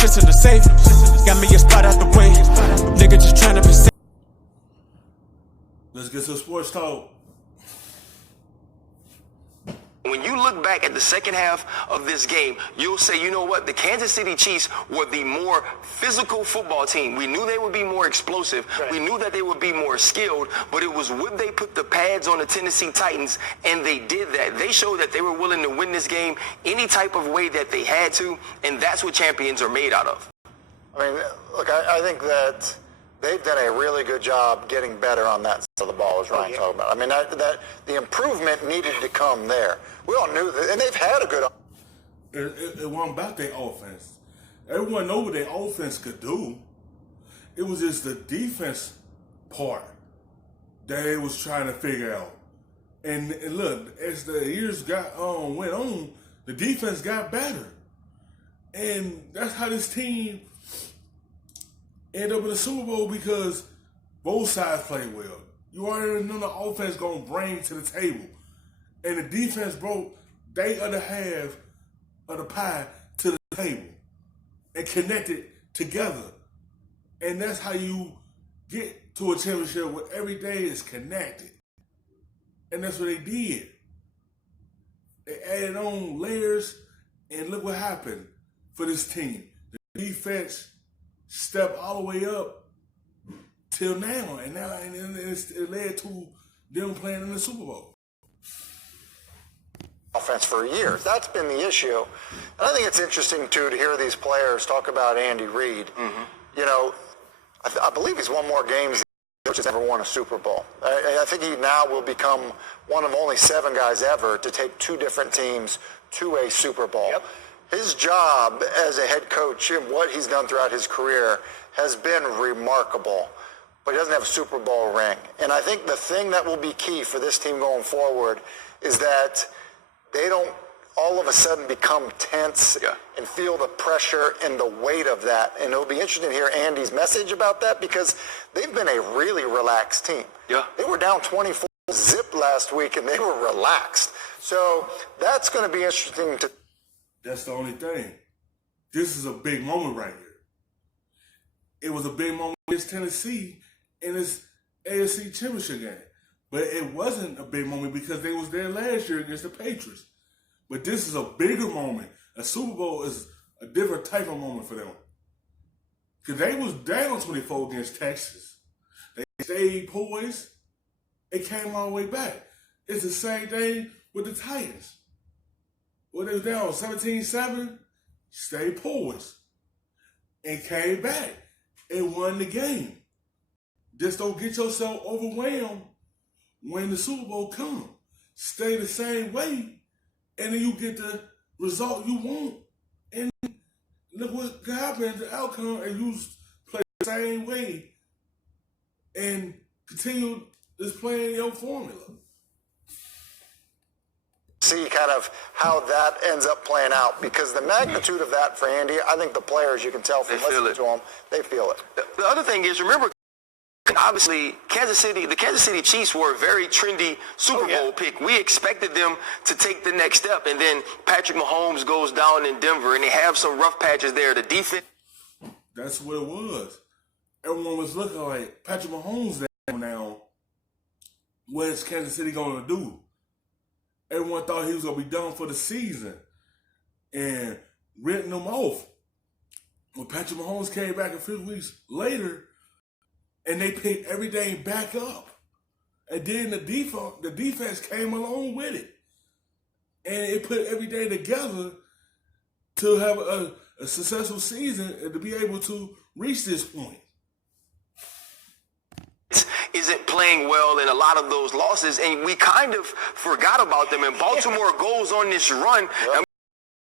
shit's in the safe. Got me a spot out the way. Nigga just tryna be safe. Let's get some sports talk. When you look back at the second half of this game, you'll say, you know what? The Kansas City Chiefs were the more physical football team. We knew they would be more explosive. Right. We knew that they would be more skilled, but it was would they put the pads on the Tennessee Titans, and they did that. They showed that they were willing to win this game any type of way that they had to, and that's what champions are made out of. I mean, look, I think that they've done a really good job getting better on that side of the ball, as Ryan talked about. I mean, that the improvement needed to come there. We all knew that, and they've had a good. It wasn't about their offense. Everyone knew what their offense could do. It was just the defense part that they was trying to figure out. And look, as the years went on, the defense got better, and that's how this team ended up in the Super Bowl, because both sides played well. You already know the offense gonna bring to the table, and the defense brought their other half of the pie to the table and connected together. And that's how you get to a championship, where every day is connected. And that's what they did. They added on layers, and look what happened for this team. The defense stepped all the way up till now, and it led to them playing in the Super Bowl. Offense for years. That's been the issue. And I think it's interesting, too, to hear these players talk about Andy Reid. Mm-hmm. You know, I believe he's won more games than coach has ever won a Super Bowl. I think he now will become one of only 7 guys ever to take 2 different teams to a Super Bowl. Yep. His job as a head coach and what he's done throughout his career has been remarkable, but he doesn't have a Super Bowl ring. And I think the thing that will be key for this team going forward is that they don't all of a sudden become tense and feel the pressure and the weight of that. And it'll be interesting to hear Andy's message about that, because they've been a really relaxed team. Yeah. They were down 24 zip last week, and they were relaxed. So that's going to be interesting to. That's the only thing. This is a big moment right here. It was a big moment against Tennessee in this AFC Championship game. But it wasn't a big moment because they was there last year against the Patriots. But this is a bigger moment. A Super Bowl is a different type of moment for them. Because they was down 24 against Texas. They stayed poised. They came all the way back. It's the same thing with the Titans. When they was down 17-7, stayed poised and came back and won the game. Just don't get yourself overwhelmed when the Super Bowl comes. Stay the same way, and then you get the result you want. And look what happened, the outcome, and you play the same way and continue just playing your formula. See kind of how that ends up playing out, because the magnitude of that for Andy, I think the players, you can tell from listening to them, they feel it. The other thing is, remember, obviously, the Kansas City Chiefs were a very trendy Super Bowl pick. We expected them to take the next step, and then Patrick Mahomes goes down in Denver, and they have some rough patches there. The defense. That's what it was. Everyone was looking like Patrick Mahomes down now. What is Kansas City going to do? Everyone thought he was going to be done for the season and written them off. When Patrick Mahomes came back a few weeks later, and they picked everything back up. And then the defense came along with it. And it put everything together to have a successful season and to be able to reach this point. Isn't playing well in a lot of those losses, and we kind of forgot about them. And Baltimore goes on this run. And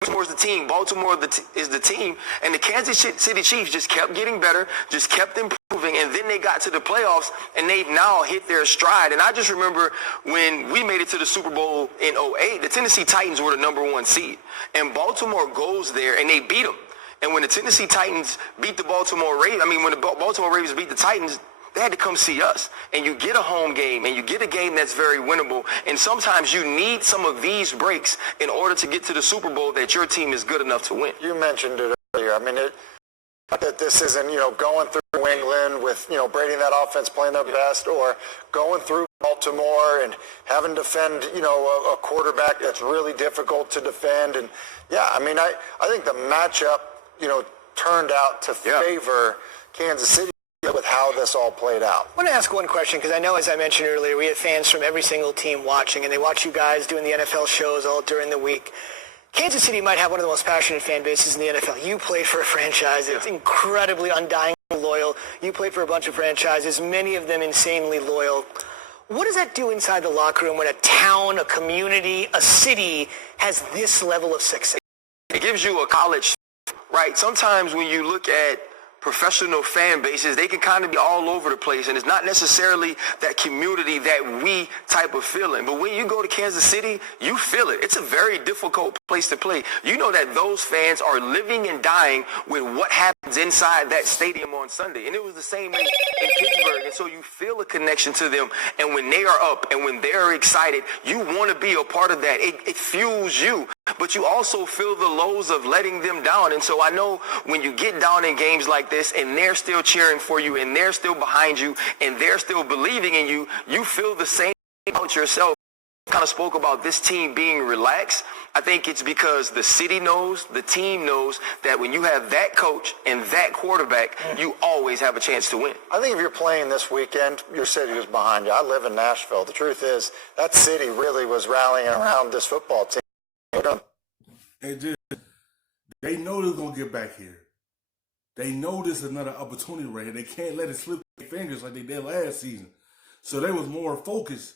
Baltimore's the team. Baltimore is the team. And the Kansas City Chiefs just kept getting better, just kept improving, and then they got to the playoffs, and they've now hit their stride. And I just remember when we made it to the Super Bowl in 2008, the Tennessee Titans were the #1 seed. And Baltimore goes there, and they beat them. And when the Tennessee Titans beat the Baltimore Ravens, when the Baltimore Ravens beat the Titans, they had to come see us. And you get a home game, and you get a game that's very winnable. And sometimes you need some of these breaks in order to get to the Super Bowl that your team is good enough to win. You mentioned it earlier. I mean, that this isn't, going through New England with, Brady and that offense playing their best, or going through Baltimore and having to defend, a quarterback that's really difficult to defend. And, I think the matchup, turned out to favor Kansas City with how this all played out. I want to ask one question, because I know, as I mentioned earlier, we have fans from every single team watching, and they watch you guys doing the NFL shows all during the week. Kansas City might have one of the most passionate fan bases in the NFL. You played for a franchise that's incredibly undyingly loyal. You played for a bunch of franchises, many of them insanely loyal. What does that do inside the locker room when a town, a community, a city has this level of success? It gives you a college, right? Sometimes when you look at professional fan bases, they can kind of be all over the place, and it's not necessarily that community that we type of feeling. But when you go to Kansas City, you feel it. It's a very difficult place to play. You know that those fans are living and dying with what happens inside that stadium on Sunday. And it was the same way in Pittsburgh. And so you feel a connection to them. And when they are up and when they're excited, you want to be a part of that. It fuels you. But you also feel the lows of letting them down. And so I know when you get down in games like this and they're still cheering for you and they're still behind you and they're still believing in you, you feel the same about yourself. Kind of spoke about this team being relaxed. I think it's because the city knows, the team knows that when you have that coach and that quarterback, you always have a chance to win. I think if you're playing this weekend, your city was behind you. I live in Nashville. The truth is that city really was rallying around this football team. They know they're going to get back here. They know this is another opportunity right here. They can't let it slip their fingers like they did last season. So they was more focused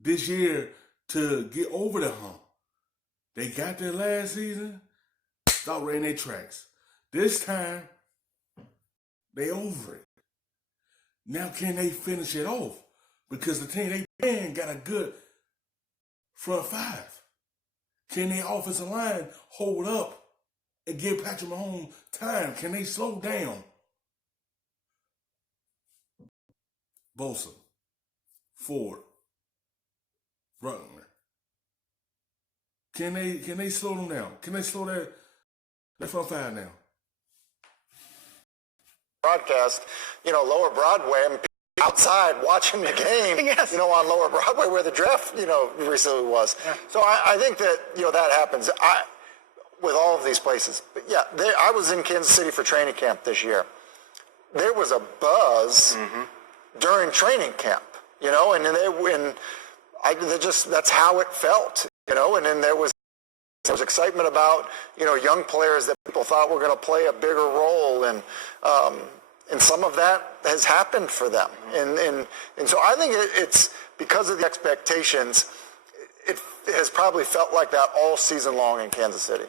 this year to get over the hump. They got there last season, start running their tracks. This time, they over it. Now can they finish it off? Because the team they playing got a good front five. Can their offensive line hold up and give Patrick Mahomes time? Can they slow down? Bosa, Ford, Rutland. Can they slow them down? Can they slow that front five down? Broadcast, Lower Broadway, and outside watching the game, Yes. On Lower Broadway where the draft, recently was. Yeah. So I think that, that happens with all of these places. But yeah, I was in Kansas City for training camp this year. There was a buzz during training camp, and that's how it felt, and then there was excitement about, young players that people thought were going to play a bigger role, and some of that has happened for them. And so I think it's because of the expectations, it has probably felt like that all season long in Kansas City.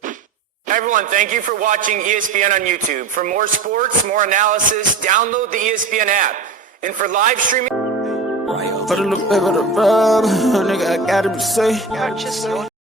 Everyone, thank you for watching ESPN on YouTube. For more sports, more analysis, download the ESPN app. And for live streaming... For the look, nigga, I gotta be safe.